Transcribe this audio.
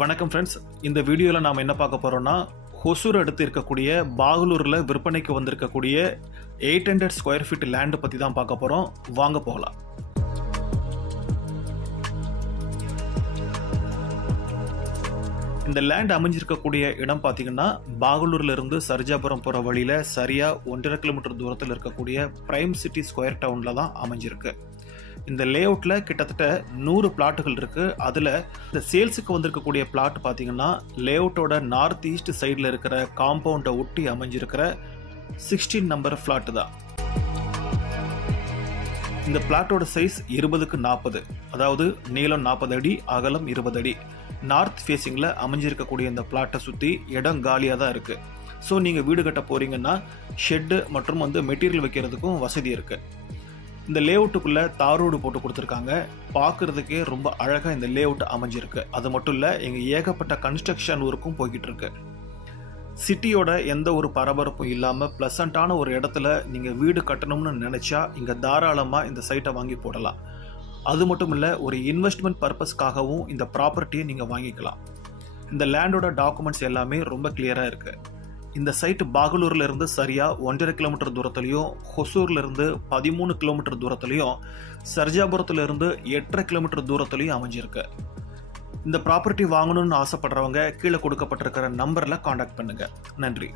வணக்கம் ஃப்ரெண்ட்ஸ், இந்த வீடியோவில் நாம் என்ன பார்க்க போகிறோம்னா, ஹொசூர் அடுத்து இருக்கக்கூடிய பாகலூரில் விற்பனைக்கு வந்திருக்கக்கூடிய 800 ஸ்கொயர் ஃபீட் லேண்டு பற்றி தான் பார்க்க போகிறோம். வாங்க போகலாம். இந்த லேண்ட் அமைஞ்சிருக்கக்கூடிய இடம் பார்த்தீங்கன்னா, பாகலூர்ல இருந்து சர்ஜாபுரம் போகிற வழியில் சரியாக 1.5 கிலோமீட்டர் தூரத்தில் இருக்கக்கூடிய பிரைம் சிட்டி ஸ்கொயர் டவுனில் தான் அமைஞ்சிருக்கு. இந்த லே அவுட்டில் கிட்டத்தட்ட 100 பிளாட்டுகள் இருக்குது. அதில் இந்த சேல்ஸுக்கு வந்திருக்கக்கூடிய பிளாட் பார்த்தீங்கன்னா, லே அவுட்டோட நார்த் ஈஸ்ட் சைடில் இருக்கிற காம்பவுண்டை ஒட்டி அமைஞ்சிருக்கிற 16 நம்பர் பிளாட்டு தான். இந்த பிளாட்டோட சைஸ் 20க்கு 40, அதாவது நீளம் 40 அடி, அகலம் 20 அடி. நார்த் ஃபேஸிங்கில் அமைஞ்சிருக்கக்கூடிய இந்த பிளாட்டை சுற்றி இடம் காலியாக தான் இருக்குது. ஸோ நீங்கள் வீடு கட்ட போகிறீங்கன்னா ஷெட்டு மற்றும் மெட்டீரியல் வைக்கிறதுக்கும் வசதி இருக்குது. இந்த லே அவுட்டுக்குள்ளே தார் ரோடு போட்டு கொடுத்துருக்காங்க. பார்க்குறதுக்கே ரொம்ப அழகாக இந்த லே அவுட் அமைஞ்சிருக்கு. அது மட்டும் இல்லை, இங்கே ஏகப்பட்ட கன்ஸ்ட்ரக்ஷன் ஒர்க்கும் போய்கிட்டு இருக்கு. சிட்டியோட எந்த ஒரு பரபரப்பும் இல்லாமல் ப்ளசண்ட்டான ஒரு இடத்துல நீங்கள் வீடு கட்டணும்னு நினச்சா இங்கே தாராளமாக இந்த சைட்டை வாங்கி போடலாம். அது மட்டும் இல்லை, ஒரு இன்வெஸ்ட்மெண்ட் பர்பஸ்க்காகவும் இந்த ப்ராப்பர்ட்டியை நீங்கள் வாங்கிக்கலாம். இந்த லேண்டோட டாக்குமெண்ட்ஸ் எல்லாமே ரொம்ப கிளியராக இருக்குது. இந்த சைட்டு பாகலூரில் இருந்து சரியாக 1.5 கிலோமீட்டர் தூரத்துலையும், ஹொசூரில் இருந்து 13 கிலோமீட்டர் தூரத்துலையும், சர்ஜாபுரத்தில் இருந்து 8.5 கிலோமீட்டர் தூரத்துலையும் அமைஞ்சிருக்கு. இந்த ப்ராப்பர்ட்டி வாங்கணும்னு ஆசைப்படுறவங்க கீழே கொடுக்கப்பட்டிருக்கிற நம்பரில் காண்டாக்ட் பண்ணுங்கள். நன்றி.